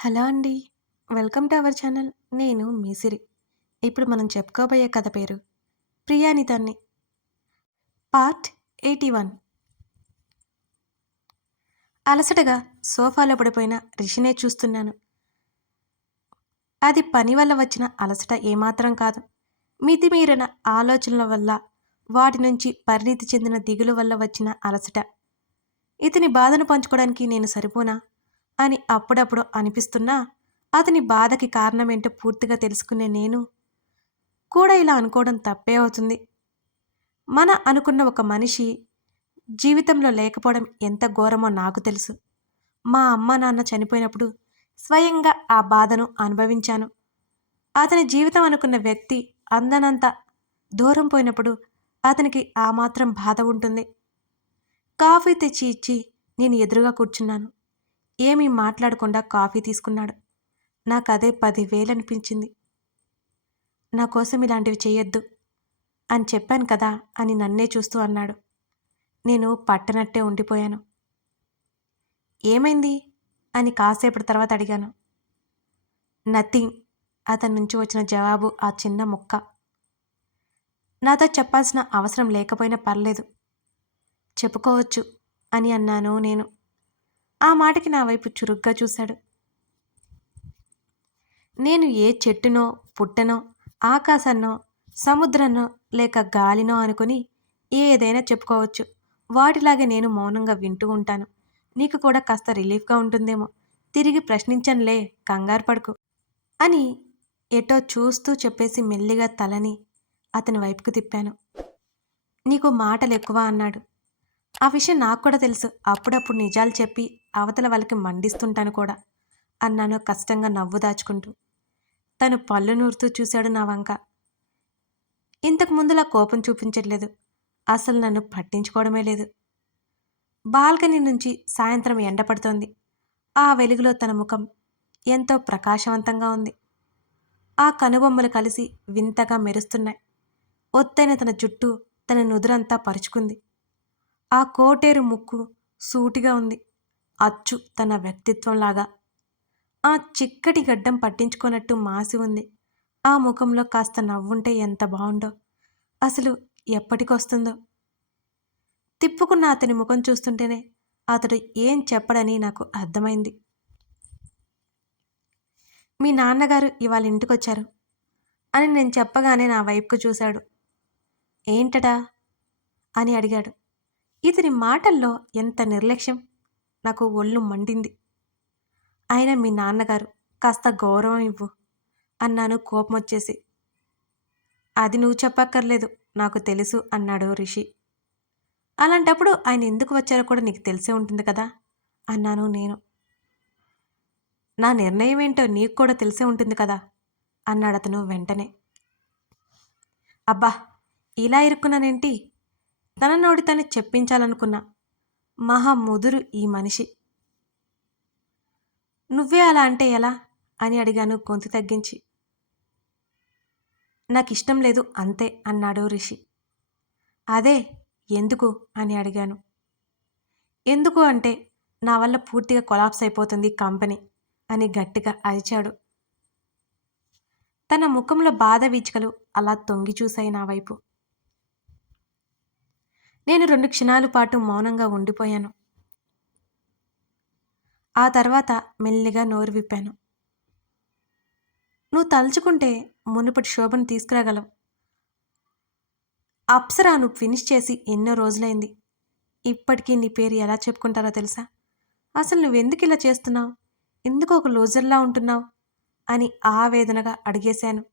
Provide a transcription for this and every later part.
Hello అండి. Welcome to our channel. నేను మీసిరి ఇప్పుడు మనం చెప్పుకోబోయే కథ పేరు ప్రియానితాన్ని. Part eighty one. అలసటగా సోఫాలో పడిపోయిన రిషినే చూస్తున్నాను. అది పని వల్ల వచ్చిన అలసట ఏమాత్రం కాదు. మితిమీరిన ఆలోచనల వల్ల వాటి నుంచి పరిణితి చెందిన దిగులు వల్ల వచ్చిన అలసట. ఇతని బాధను పంచుకోవడానికి నేను సరిపోనా? అని అప్పుడప్పుడు అనిపిస్తున్నా అతని బాధకి కారణమేంటో పూర్తిగా తెలుసుకునే నేను కూడా ఇలా అనుకోవడం తప్పే అవుతుంది. మన అనుకున్న ఒక మనిషి జీవితంలో లేకపోవడం ఎంత ఘోరమో నాకు తెలుసు. మా అమ్మ నాన్న చనిపోయినప్పుడు స్వయంగా ఆ బాధను అనుభవించాను. అతని జీవితం అనుకున్న వ్యక్తి అందనంత దూరం పోయినప్పుడు అతనికి ఆ మాత్రం బాధ ఉంటుంది. కాఫీ తెచ్చి ఇచ్చి నేను ఎదురుగా కూర్చున్నాను. ఏమీ మాట్లాడకుండా కాఫీ తీసుకున్నాడు. నాకు అదే పదివేలు అనిపించింది నా కోసం ఇలాంటివి చేయొద్దు అని చెప్పాను కదా అని నన్నే చూస్తూ అన్నాడు. నేను పట్టనట్టే ఉండిపోయాను. ఏమైంది? అని కాసేపటి తర్వాత అడిగాను. నథింగ్ అతని నుంచి వచ్చిన జవాబు ఆ చిన్న ముక్క. నాతో చెప్పాల్సిన అవసరం లేకపోయినా పర్లేదు. చెప్పుకోవచ్చు అని అన్నాను నేను. ఆ మాటకి నా వైపు చురుగ్గా చూశాడు. నేను ఏ చెట్టునో పుట్టనో ఆకాశాన్నో సముద్రనో లేక గాలినో అనుకుని ఏదైనా చెప్పుకోవచ్చు. వాటిలాగే నేను మౌనంగా వింటూ ఉంటాను. నీకు కూడా కాస్త రిలీఫ్గా ఉంటుందేమో. తిరిగి ప్రశ్నించనులే కంగారు పడుకు అని ఎటో చూస్తూ చెప్పేసి మెల్లిగా తలని అతని వైపుకు తిప్పాను. నీకు మాటలు ఎక్కువ అన్నాడు. ఆ విషయం నాకు కూడా తెలుసు. అప్పుడప్పుడు నిజాలు చెప్పి అవతల వాళ్ళకి మండిస్తుంటాను కూడా. అన్నాను కష్టంగా నవ్వు దాచుకుంటూ. తను పళ్ళు నూరుతూ చూశాడు నా వంక. ఇంతకు ముందులా కోపం చూపించట్లేదు. అసలు నన్ను పట్టించుకోవడమే లేదు. బాల్కనీ నుంచి సాయంత్రం ఎండపడుతోంది ఆ వెలుగులో తన ముఖం ఎంతో ప్రకాశవంతంగా ఉంది. ఆ కనుబొమ్మలు కలిసి వింతగా మెరుస్తున్నాయి. ఒత్తైన తన జుట్టు తన నుదురంతా పరుచుకుంది. ఆ కోటేరు ముక్కు సూటిగా ఉంది. అచ్చు తన వ్యక్తిత్వంలాగా. ఆ చిక్కటి గడ్డం పట్టించుకున్నట్టు మాసి ఉంది. ఆ ముఖంలో కాస్త నవ్వుంటే ఎంత బాగుండో. అసలు ఎప్పటికొస్తుందో. తిప్పుకున్న అతని ముఖం చూస్తుంటేనే అతడు ఏం చెప్పడని నాకు అర్థమైంది. మీ నాన్నగారు ఇవాళ ఇంటికొచ్చారు అని నేను చెప్పగానే నా వైపుకు చూశాడు. ఏంటడా అని అడిగాడు. ఇతని మాటల్లో ఎంత నిర్లక్ష్యం. నాకు ఒళ్ళు మండింది. ఆయన మీ నాన్నగారు కాస్త గౌరవం ఇవ్వు అన్నాను కోపం వచ్చేసి అది నువ్వు చెప్పక్కర్లేదు నాకు తెలుసు అన్నాడు రిషి. అలాంటప్పుడు ఆయన ఎందుకు వచ్చారో కూడా నీకు తెలిసే ఉంటుంది కదా అన్నాను నేను. నా నిర్ణయం ఏంటో నీకు కూడా తెలిసే ఉంటుంది కదా అన్నాడు అతను వెంటనే. అబ్బా ఇలా ఇరుక్కున్నానేంటి? తన నోటి తను చెప్పించాలనుకున్న మహా ముదురు ఈ మనిషి. నువ్వే అలా అంటే ఎలా? అని అడిగాను గొంతు తగ్గించి. నాకు ఇష్టం లేదు అంతే అన్నాడు రిషి. అదే ఎందుకు? అని అడిగాను. ఎందుకు అంటే నా వల్ల పూర్తిగా కొలాప్స్ అయిపోతుంది కంపెనీ అని గట్టిగా అరిచాడు. తన ముఖంలో బాధ వీచికలు అలా తొంగి చూశాయి నా వైపు. నేను రెండు క్షణాల పాటు మౌనంగా ఉండిపోయాను. ఆ తర్వాత మెల్లిగా నోరు విప్పాను. నువ్వు తలుచుకుంటే మునుపటి శోభను తీసుకురాగలవు. అప్సరాను ఫినిష్ చేసి ఎన్నో రోజులైంది. ఇప్పటికీ నీ పేరు ఎలా చెప్పుకుంటారో తెలుసా? అసలు నువ్వెందుకు ఇలా చేస్తున్నావు? ఎందుకు ఒక లూజర్లా ఉంటున్నావు? అని ఆవేదనగా అడిగేశాను.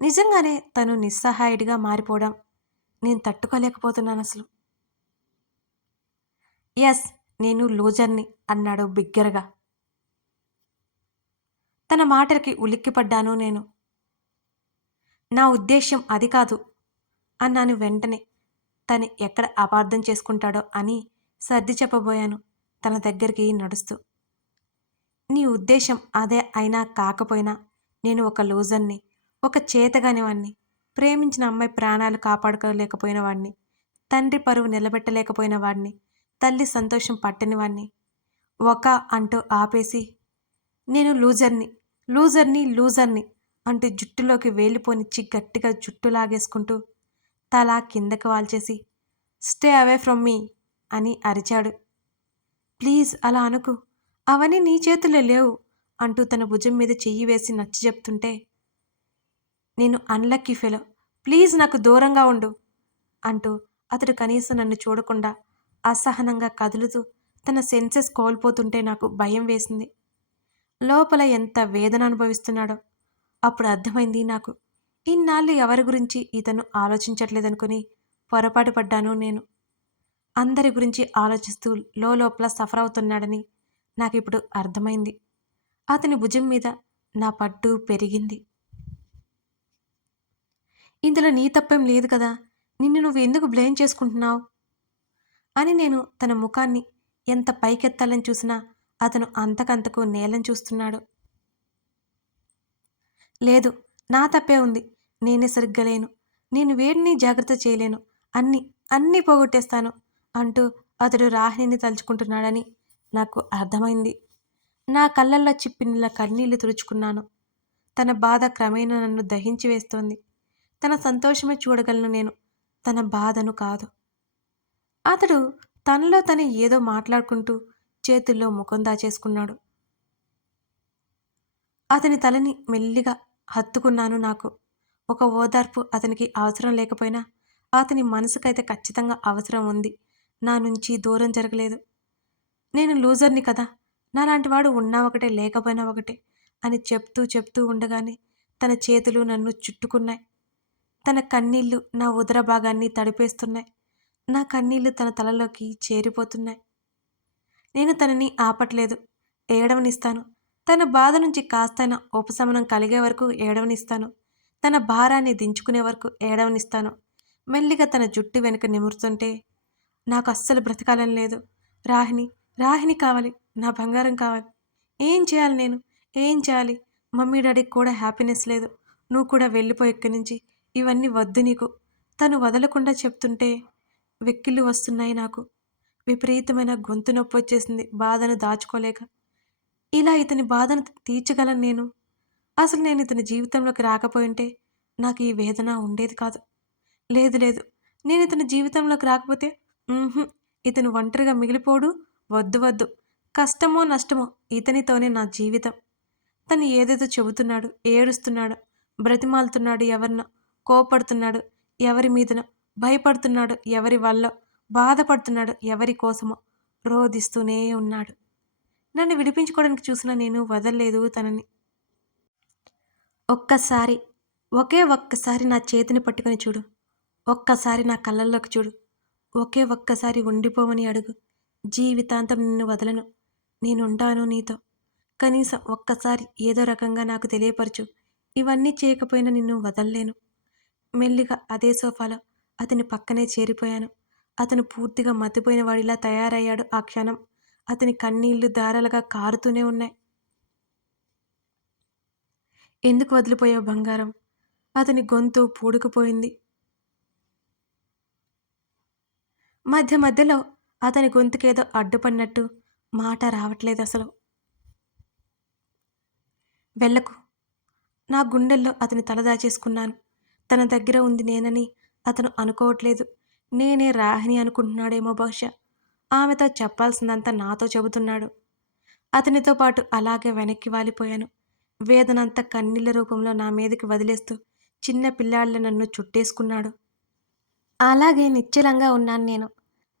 నిజంగానే తను నిస్సహాయుడిగా మారిపోవడం నేను తట్టుకోలేకపోతున్నాను అసలు. ఎస్ నేను లూజర్ని అన్నాడు బిగ్గరగా. తన మాటలకి ఉలిక్కిపడ్డాను నేను. నా ఉద్దేశ్యం అది కాదు అన్నాను వెంటనే. తను ఎక్కడ అపార్థం చేసుకుంటాడో అని సర్ది చెప్పబోయాను తన దగ్గరికి నడుస్తూ. నీ ఉద్దేశం అదే అయినా కాకపోయినా నేను ఒక లూజర్ని ఒక చేతగానివాణ్ణి. ప్రేమించిన అమ్మాయి ప్రాణాలు కాపాడుకోలేకపోయిన వాడిని తండ్రి పరువు నిలబెట్టలేకపోయిన వాడిని తల్లి సంతోషం పట్టని వాడిని ఒక అంటూ ఆపేసి నేను లూజర్ని లూజర్ని లూజర్ని అంటూ జుట్టులోకి వేలిపోనిచ్చి గట్టిగా జుట్టు లాగేసుకుంటూ తల కిందకి వాల్చేసి స్టే అవే ఫ్రమ్ మీ అని అరిచాడు. ప్లీజ్ అలా అనుకు అవన్నీ నీ చేతుల్లో లేవు అంటూ తన భుజం మీద చెయ్యి వేసి నచ్చి చెప్తుంటే నేను అన్లక్కీ ఫెలో. ప్లీజ్ నాకు దూరంగా ఉండు అంటూ అతడు కనీసం నన్ను చూడకుండా అసహనంగా కదులుతూ తన సెన్సెస్ కోల్పోతుంటే నాకు భయం వేసింది. లోపల ఎంత వేదన అనుభవిస్తున్నాడో అప్పుడు అర్థమైంది నాకు. ఇన్నాళ్ళు ఎవరి గురించి ఇతను ఆలోచించట్లేదనుకుని పొరపాటు పడ్డాను నేను. అందరి గురించి ఆలోచిస్తూ లోపల సఫర్ అవుతున్నాడని నాకు ఇప్పుడు అర్థమైంది. అతని భుజం మీద నా పట్టు పెరిగింది. ఇందులో నీ తప్పేం లేదు కదా. నిన్ను నువ్వు ఎందుకు బ్లేమ్ చేసుకుంటున్నావు? అని నేను తన ముఖాన్ని ఎంత పైకెత్తాలని చూసినా అతను అంతకంతకు నేలని చూస్తున్నాడు. లేదు నా తప్పే ఉంది. నేనే సరిగ్గా లేను. నేను వేడిని జాగ్రత్త చేయలేను. అన్ని అన్నీ పోగొట్టేస్తాను అంటూ అతడు రాహిణిని తలుచుకుంటున్నాడని నాకు అర్థమైంది. నా కళ్ళల్లో చిప్పినిలా కన్నీళ్ళు తుడుచుకున్నాను. తన బాధ క్రమేణా నన్ను దహించి వేస్తోంది. తన సంతోషమే చూడగలను నేను. తన బాధను కాదు. అతడు తనలో తను ఏదో మాట్లాడుకుంటూ చేతుల్లో ముఖం దాచేసుకున్నాడు. అతని తలని మెల్లిగా హత్తుకున్నాను నాకు. ఒక ఓదార్పు అతనికి అవసరం లేకపోయినా అతని మనసుకైతే ఖచ్చితంగా అవసరం ఉంది. నా నుంచి దూరం జరగలేదు. నేను లూజర్ని కదా. నాలాంటి వాడు ఉన్నా ఒకటే లేకపోయినా ఒకటే అని చెప్తూ చెప్తూ ఉండగానే తన చేతులు నన్ను చుట్టుకున్నాయి. తన కన్నీళ్ళు నా ఉదర భాగాన్ని తడిపేస్తున్నాయి. నా కన్నీళ్ళు తన తలలోకి చేరిపోతున్నాయి. నేను తనని ఆపట్లేదు. ఏడవనిస్తాను. తన బాధ నుంచి కాస్తైనా ఉపశమనం కలిగే వరకు ఏడవనిస్తాను. తన భారాన్ని దించుకునే వరకు ఏడవనిస్తాను. మెల్లిగా తన జుట్టు వెనుక నిమురుతుంటే నాకు అస్సలు బ్రతకాలని లేదు. రాహిణి రాహిణి కావాలి. నా బంగారం కావాలి. ఏం చేయాలి నేను? ఏం చేయాలి? మమ్మీ డాడీకి కూడా హ్యాపీనెస్ లేదు. నువ్వు కూడా వెళ్ళిపోయి ఇక్కడి నుంచి. ఇవన్నీ వద్దు నీకు. తను వదలకుండా చెప్తుంటే వెక్కిళ్ళు వస్తున్నాయి నాకు. విపరీతమైన గొంతు నొప్పి వచ్చేసింది బాధను దాచుకోలేక. ఇలా ఇతని బాధను తీర్చగలను నేను. అసలు నేను ఇతని జీవితంలోకి రాకపోయింటే నాకు ఈ వేదన ఉండేది కాదు. లేదు లేదు. నేను ఇతని జీవితంలోకి రాకపోతే ఇతను ఒంటరిగా మిగిలిపోడు. వద్దు వద్దు. కష్టమో నష్టమో ఇతనితోనే నా జీవితం. తను ఏదేదో చెబుతున్నాడు ఏడుస్తున్నాడు బ్రతిమాలుతున్నాడు ఎవరినో. కోపడుతున్నాడు ఎవరి మీదనో భయపడుతున్నాడు ఎవరి వల్ల బాధపడుతున్నాడు ఎవరి కోసమో రోధిస్తూనే ఉన్నాడు. నన్ను విడిపించుకోవడానికి చూసిన నేను వదలలేదు తనని. ఒక్కసారి ఒకే ఒక్కసారి నా చేతిని పట్టుకుని చూడు. ఒక్కసారి నా కళ్ళల్లోకి చూడు. ఒకే ఒక్కసారి ఉండిపోమని అడుగు. జీవితాంతం నిన్ను వదలను. నేనుంటాను నీతో. కనీసం ఒక్కసారి ఏదో రకంగా నాకు తెలియపరచు. ఇవన్నీ చేయకపోయినా నిన్ను వదల్లేను. మెల్లిగా అదే సోఫాలో అతని పక్కనే చేరిపోయాను. అతను పూర్తిగా మతిపోయిన వాడిలా తయారయ్యాడు ఆ క్షణం. అతని కన్నీళ్ళు దారాలుగా కారుతూనే ఉన్నాయి. ఎందుకు వదిలిపోయావు బంగారం? అతని గొంతు పూడుకుపోయింది. మధ్య మధ్యలో అతని గొంతుకేదో అడ్డుపడినట్టు మాట రావట్లేదు అసలు. వెళ్ళకు. నా గుండెల్లో అతని తల దాచేసుకున్నాను తన దగ్గర ఉంది నేనని అతను అనుకోవట్లేదు. నేనే రాహిని అనుకుంటున్నాడేమో బహుశా. ఆమెతో చెప్పాల్సిందంతా నాతో చెబుతున్నాడు. అతనితో పాటు అలాగే వెనక్కి వాలిపోయాను. వేదనంతా కన్నీళ్ళ రూపంలో నా మీదకి వదిలేస్తూ చిన్న పిల్లాళ్ళ నన్ను చుట్టేసుకున్నాడు. అలాగే నిశ్చలంగా ఉన్నాను నేను.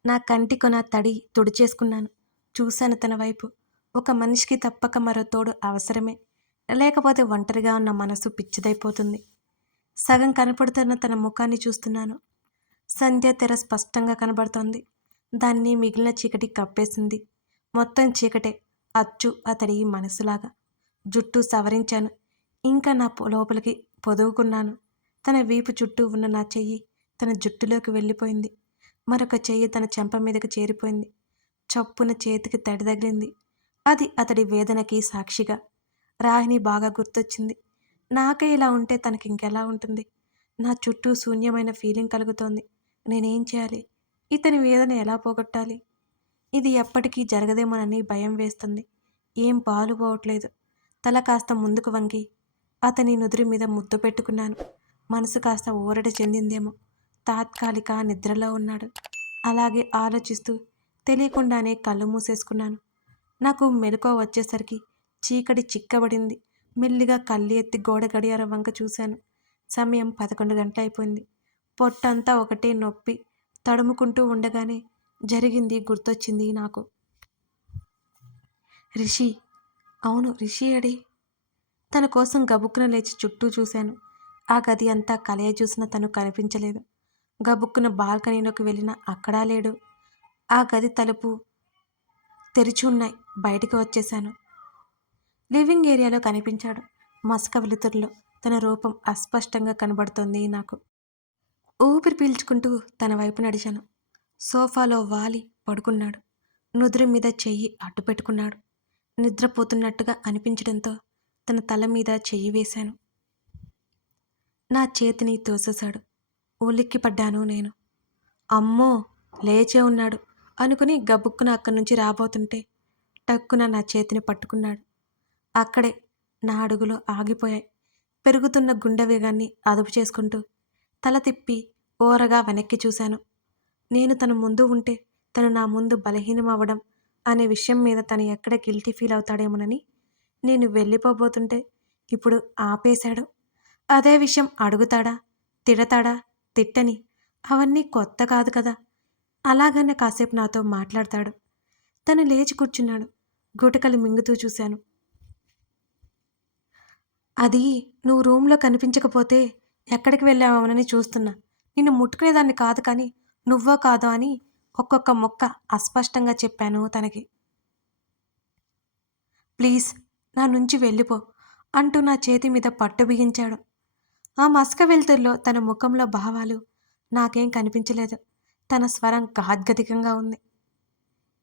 నా కంటి కొన తడి తుడిచేసుకున్నాను. చూశాను తన వైపు. ఒక మనిషికి తప్పక మరో తోడు అవసరమే. లేకపోతే ఒంటరిగా ఉన్న మనసు పిచ్చిదైపోతుంది. సగం కనపడుతున్న తన ముఖాన్ని చూస్తున్నాను. సంధ్య తెర స్పష్టంగా కనబడుతోంది. దాన్ని మిగిలిన చీకటి కప్పేసింది. మొత్తం చీకటే. అచ్చు అతడి మనసులాగా. జుట్టు సవరించాను. ఇంకా నా లోపలికి పొదువుకున్నాను తన వీపు చుట్టూ ఉన్న నా చెయ్యి తన జుట్టులోకి వెళ్ళిపోయింది. మరొక చెయ్యి తన చెంప మీదకి చేరిపోయింది. చప్పున చేతికి తడి తగిలింది. అది అతడి వేదనకి సాక్షిగా. రాహిణి బాగా గుర్తొచ్చింది. నాకే ఇలా ఉంటే తనకి ఇంకెలా ఉంటుంది? నా చుట్టూ శూన్యమైన ఫీలింగ్ కలుగుతోంది. నేనేం చేయాలి? ఇతని వేదన ఎలా పోగొట్టాలి? ఇది ఎప్పటికీ జరగదేమోనని భయం వేస్తుంది. ఏం పాలు పోవట్లేదు. తల కాస్త ముందుకు వంగి అతని నుదురి మీద ముద్దు పెట్టుకున్నాను. మనసు కాస్త ఊరట చెందిందేమో. తాత్కాలిక నిద్రలో ఉన్నాడు. అలాగే ఆలోచిస్తూ తెలియకుండానే కళ్ళు మూసేసుకున్నాను. నాకు మెలకువ వచ్చేసరికి చీకటి చిక్కబడింది. మెల్లిగా కళ్ళు ఎత్తి గోడ గడియారం వంక చూశాను. సమయం పదకొండు గంటలైపోయింది. పొట్టంతా ఒకటే నొప్పి. తడుముకుంటూ ఉండగానే జరిగింది గుర్తొచ్చింది నాకు. రిషి. అవును రిషి అడి తన కోసం గబుక్కున లేచి చుట్టూ చూశాను. ఆ గది అంతా కలయ చూసిన తను కనిపించలేదు. గబుక్కున బాల్కనీలోకి వెళ్ళిన అక్కడా లేడు. ఆ గది తలుపు తెరిచి ఉన్నాయి. బయటికి వచ్చేశాను. లివింగ్ ఏరియాలో కనిపించాడు మసక వెలుతురులో. తన రూపం అస్పష్టంగా కనబడుతోంది నాకు. ఊపిరి పీల్చుకుంటూ తన వైపు నడిచాను. సోఫాలో వాలి పడుకున్నాడు. నుదురు మీద చెయ్యి అడ్డు పెట్టుకున్నాడు. నిద్రపోతున్నట్టుగా అనిపించడంతో తన తల మీద చెయ్యి వేశాను. నా చేతిని తోసేశాడు. ఉలిక్కి పడ్డాను నేను. అమ్మో! లేచే ఉన్నాడు అనుకుని గబుక్కున అక్కడి నుంచి రాబోతుంటే టక్కున నా చేతిని పట్టుకున్నాడు. అక్కడే నా అడుగులో ఆగిపోయాయి. పెరుగుతున్న గుండె వేగాన్ని అదుపు చేసుకుంటూ తల తిప్పి ఓరగా వెనక్కి చూశాను. నేను తన ముందు ఉంటే తను నా ముందు బలహీనమవ్వడం అనే విషయం మీద తను ఎక్కడ గిల్టీ ఫీల్ అవుతాడేమోనని నేను వెళ్ళిపోబోతుంటే ఇప్పుడు ఆపేశాడు. అదే విషయం అడుగుతాడా తిడతాడా తిట్టని అవన్నీ కొత్త కాదు కదా. అలాగనే కాసేపు నాతో మాట్లాడతాడు. తను లేచి కూర్చున్నాడు. గుటకలు మింగుతూ చూశాను. అది నువ్వు రూమ్లో కనిపించకపోతే ఎక్కడికి వెళ్ళావోనని చూస్తున్నా. నిన్ను ముట్టుకునేదాన్ని కాదు కానీ నువ్వో కాదో అని ఒక్కొక్క మొక్క అస్పష్టంగా చెప్పాను తనకి. ప్లీజ్ నా నుంచి వెళ్ళిపో అంటూ నా చేతి మీద పట్టు బిగించాడు. ఆ మసక వెలుతురులో తన ముఖంలో భావాలు నాకేం కనిపించలేదు. తన స్వరం గాద్గదికంగా ఉంది.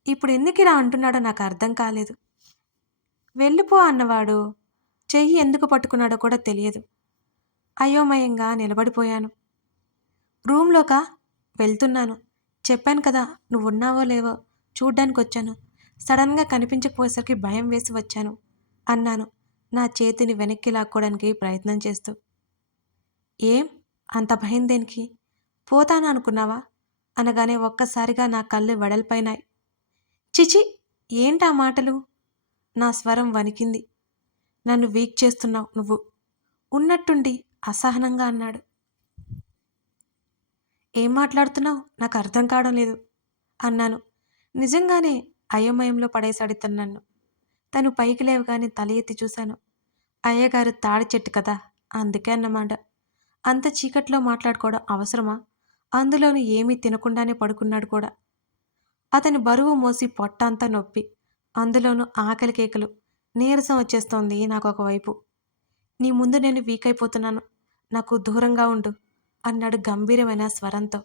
ఇప్పుడు ఎందుకు ఇలా అంటున్నాడో నాకు అర్థం కాలేదు. వెళ్ళిపో అన్నవాడు చెయ్యి ఎందుకు పట్టుకున్నాడో కూడా తెలియదు. అయోమయంగా నిలబడిపోయాను. రూమ్లోకా వెళ్తున్నాను. చెప్పాను కదా నువ్వు ఉన్నావో లేవో చూడ్డానికి వచ్చాను సడన్గా కనిపించకపోయేసరికి భయం వేసి వచ్చాను అన్నాను నా చేతిని వెనక్కి లాక్కోవడానికి ప్రయత్నం చేస్తూ. ఏం? అంత భయం దేనికి? పోతాను అనుకున్నావా? అనగానే ఒక్కసారిగా నా కళ్ళు వెడల్పైనాయి. చిచి ఏంటా మాటలు? నా స్వరం వణికింది. నన్ను వీక్ చేస్తున్నావు నువ్వు ఉన్నట్టుండి అసహనంగా అన్నాడు. ఏం మాట్లాడుతున్నావు? నాకు అర్థం కావడం లేదు అన్నాను. నిజంగానే అయోమయంలో పడేశాడు తను నన్ను. తను పైకి లేవగానే తల ఎత్తి చూశాను. అయ్యగారు తాడి చెట్టు కదా? అందుకే అన్నమాట. అంత చీకట్లో మాట్లాడుకోవడం అవసరమా? అందులోని ఏమీ తినకుండానే పడుకున్నాడు కూడా. అతని బరువు మోసి పొట్ట అంతా నొప్పి అందులోనూ ఆకలి కేకలు నీరసం వచ్చేస్తోంది నాకు ఒకవైపు నీ ముందు నేను వీక్ అయిపోతున్నాను. నాకు దూరంగా ఉండు అన్నాడు గంభీరమైన స్వరంతో.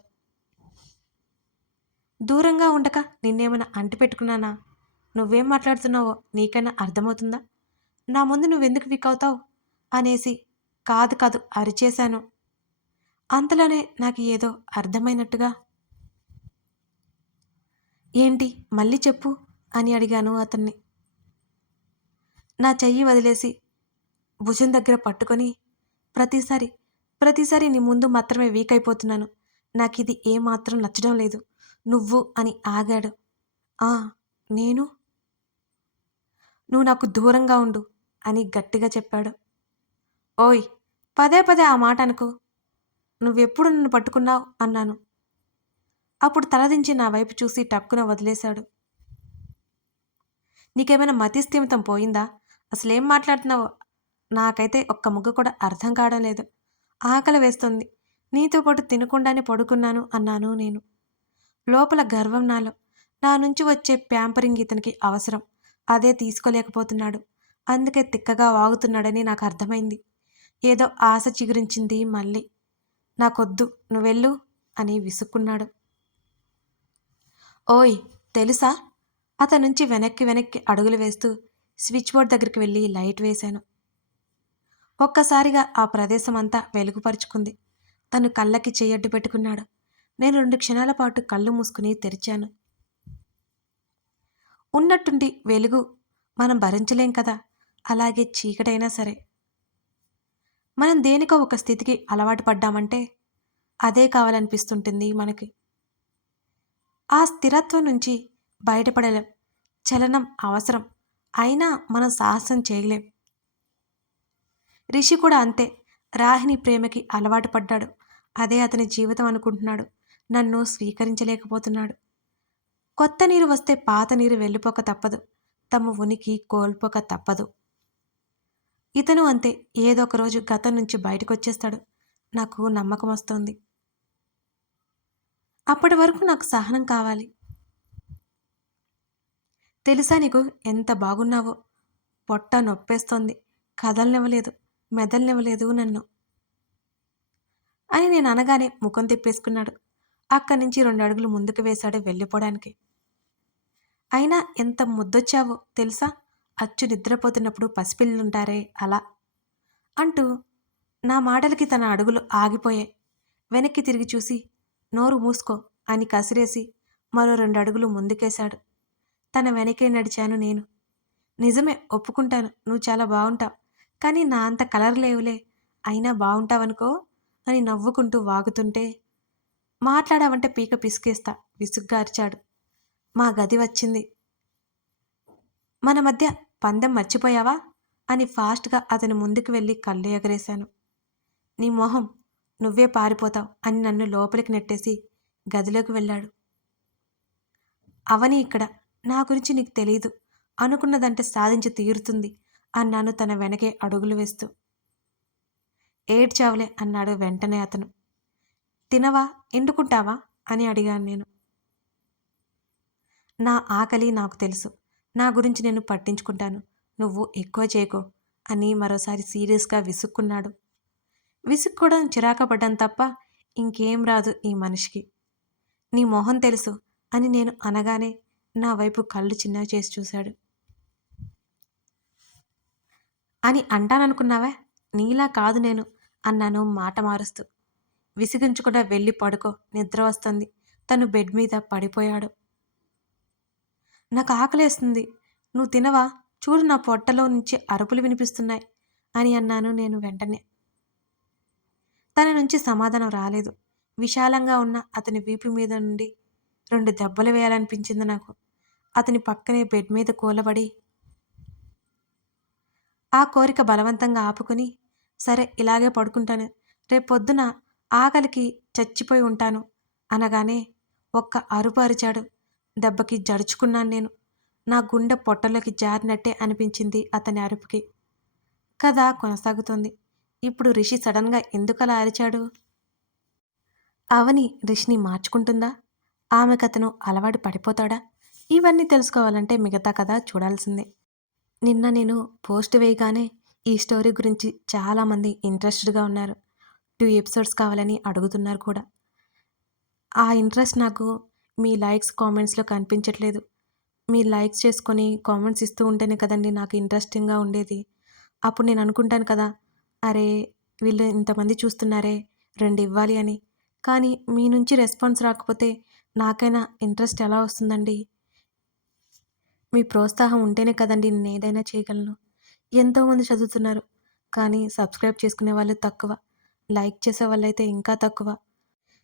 దూరంగా ఉండక నిన్నేమైనా అంటి పెట్టుకున్నానా? నువ్వేం మాట్లాడుతున్నావో నీకైనా అర్థమవుతుందా? నా ముందు నువ్వెందుకు వీక్ అవుతావు? అనేసి కాదు కాదు అరిచేశాను. అంతలోనే నాకు ఏదో అర్థమైనట్టుగా ఏంటి మళ్ళీ చెప్పు అని అడిగాను అతన్ని. నా చెయ్యి వదిలేసి భుజం దగ్గర పట్టుకొని ప్రతిసారి ప్రతిసారి నీ ముందు మాత్రమే వీక్ అయిపోతున్నాను. నాకు ఇది ఏమాత్రం నచ్చడం లేదు. నువ్వు అని ఆగాడు. ఆ నేను? నువ్వు నాకు దూరంగా ఉండు అని గట్టిగా చెప్పాడు. ఓయ్ పదే పదే ఆ మాట అనుకో. నువ్వెప్పుడు నన్ను పట్టుకున్నావు? అన్నాను. అప్పుడు తలదించి నా వైపు చూసి టక్కున వదిలేశాడు. నీకేమైనా మతిస్థిమితం పోయిందా? అసలేం మాట్లాడుతున్నావో? నాకైతే ఒక్క ముగ్గు కూడా అర్థం కావడం లేదు. ఆకలి వేస్తుంది. నీతో పాటు తినకుండానే పడుకున్నాను అన్నాను నేను. లోపల గర్వం నాలో. నా నుంచి వచ్చే ప్యాంపరింగ్ ఇతనికి అవసరం. అదే తీసుకోలేకపోతున్నాడు. అందుకే తిక్కగా వాగుతున్నాడని నాకు అర్థమైంది. ఏదో ఆశ చిగురించింది మళ్ళీ. నాకొద్దు నువ్వెళ్ళు అని విసుక్కున్నాడు. ఓయ్ తెలుసా? అతనుంచి వెనక్కి వెనక్కి అడుగులు వేస్తూ స్విచ్ బోర్డ్ దగ్గరికి వెళ్ళి లైట్ వేశాను. ఒక్కసారిగా ఆ ప్రదేశం అంతా వెలుగుపరుచుకుంది. తను కళ్ళకి చేయడ్డు పెట్టుకున్నాడు. నేను రెండు క్షణాల పాటు కళ్ళు మూసుకుని తెరిచాను. ఉన్నట్టుండి వెలుగు మనం భరించలేం కదా అలాగే చీకటైనా సరే. మనం దేనికో ఒక స్థితికి అలవాటు పడ్డామంటే అదే కావాలనిపిస్తుంటుంది మనకి. ఆ స్థిరత్వం నుంచి బయటపడలేం. చలనం అవసరం. అయినా మనం సాహసం చేయలేం. రిషి కూడా అంతే. రాహిని ప్రేమకి అలవాటు పడ్డాడు. అదే అతని జీవితం అనుకుంటున్నాడు. నన్ను స్వీకరించలేకపోతున్నాడు. కొత్త నీరు వస్తే పాత నీరు వెళ్ళిపోక తప్పదు. తమ ఉనికి కోల్పోక తప్పదు. ఇతను అంతే. ఏదో ఒక రోజు గతం నుంచి బయటకు వచ్చేస్తాడు నాకు నమ్మకం వస్తోంది. అప్పటి వరకు నాకు సహనం కావాలి. తెలుసా నీకు? ఎంత బాగున్నావో. పొట్ట నొప్పేస్తోంది. కదలనివ్వలేదు. మెదలనివ్వలేదు నన్ను. అని నేను అనగానే ముఖం తిప్పేసుకున్నాడు. అక్కడి నుంచి రెండు అడుగులు ముందుకు వేశాడు వెళ్ళిపోవడానికి. అయినా ఎంత ముద్దొచ్చావో తెలుసా? అచ్చు నిద్రపోతున్నప్పుడు పసిపిల్లుంటారే అలా అంటూ నా మాటలకి తన అడుగులు ఆగిపోయాయి. వెనక్కి తిరిగి చూసి నోరు మూసుకో అని కసిరేసి మరో రెండు అడుగులు ముందుకేశాడు. తన వెనకే నడిచాను నేను. నిజమే ఒప్పుకుంటాను. నువ్వు చాలా బాగుంటావు కానీ నా అంత కలర్ లేవులే. అయినా బాగుంటావనుకో అని నవ్వుకుంటూ వాగుతుంటే మాట్లాడావంటే పీక పిసికేస్తా. విసుగ్గా అరిచాడు. మా గది వచ్చింది. మన మధ్య పందెం మర్చిపోయావా? అని ఫాస్ట్గా అతని ముందుకు వెళ్ళి కళ్ళు ఎగరేశాను. నీ మొహం నువ్వే పారిపోతావు అని నన్ను లోపలికి నెట్టేసి గదిలోకి వెళ్ళాడు. అవని ఇక్కడ నా గురించి నీకు తెలీదు. అనుకున్నదంటే సాధించి తీరుతుంది అన్నాను తన వెనకే అడుగులు వేస్తూ. ఏడ్చావులే అన్నాడు వెంటనే అతను. తినవా? ఎండుకుంటావా? అని అడిగాను నేను. నా ఆకలి నాకు తెలుసు. నా గురించి నేను పట్టించుకుంటాను. నువ్వు ఎక్కువ చేయకో అని మరోసారి సీరియస్గా విసుక్కున్నాడు. విసుక్కోవడం చిరాకపడ్డం తప్ప ఇంకేం రాదు ఈ మనిషికి. నీ మొహం తెలుసు అని నేను అనగానే నా వైపు కళ్ళు చిన్నగా చేసి చూశాడు. అని అంటాననుకున్నావా? నీలా కాదు నేను అన్నాను మాట మారుస్తూ. విసిగించకుండా వెళ్ళి పడుకో నిద్ర వస్తుంది. తను బెడ్ మీద పడిపోయాడు. నాకు ఆకలేస్తుంది. నువ్వు తినవా? చూడు నా పొట్టలో నుంచి అరుపులు వినిపిస్తున్నాయి అని అన్నాను నేను వెంటనే. తన నుంచి సమాధానం రాలేదు. విశాలంగా ఉన్న అతని వీపు మీద నుండి రెండు దెబ్బలు వేయాలనిపించింది నాకు. అతని పక్కనే బెడ్ మీద కూలబడి ఆ కోరిక బలవంతంగా ఆపుకుని సరే ఇలాగే పడుకుంటాను. రేపొద్దున ఆకలికి చచ్చిపోయి ఉంటాను అనగానే ఒక్క అరుపు అరిచాడు. దెబ్బకి జడుచుకున్నాను నేను. నా గుండె పొట్టలోకి జారినట్టే అనిపించింది అతని అరుపుకి. కథ కొనసాగుతోంది. ఇప్పుడు రిషి సడన్గా ఎందుకలా అరిచాడు? అవని రిషిని మార్చుకుంటుందా? ఆమెకు అతను అలవాటు పడిపోతాడా? ఇవన్నీ తెలుసుకోవాలంటే మిగతా కథ చూడాల్సిందే. నిన్న నేను పోస్ట్ వేయగానే ఈ స్టోరీ గురించి చాలామంది ఇంట్రెస్టెడ్గా ఉన్నారు. టూ ఎపిసోడ్స్ కావాలని అడుగుతున్నారు కూడా. ఆ ఇంట్రెస్ట్ నాకు మీ లైక్స్ కామెంట్స్లో కనిపించట్లేదు. మీరు లైక్స్ చేసుకొని కామెంట్స్ ఇస్తూ ఉంటేనే కదండి నాకు ఇంట్రెస్టింగ్గా ఉండేది. అప్పుడు నేను అనుకుంటాను కదా అరే వీళ్ళు ఇంతమంది చూస్తున్నారే రెండు ఇవ్వాలి అని. కానీ మీ నుంచి రెస్పాన్స్ రాకపోతే నాకైనా ఇంట్రెస్ట్ ఎలా వస్తుందండి? మీ ప్రోత్సాహం ఉంటేనే కదండి నేను ఏదైనా చేయగలను. ఎంతోమంది చదువుతున్నారు. కానీ సబ్స్క్రైబ్ చేసుకునే వాళ్ళు తక్కువ. లైక్ చేసే వాళ్ళైతే ఇంకా తక్కువ.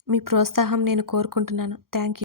మీ ప్రోత్సాహం నేను కోరుకుంటున్నాను. Thank you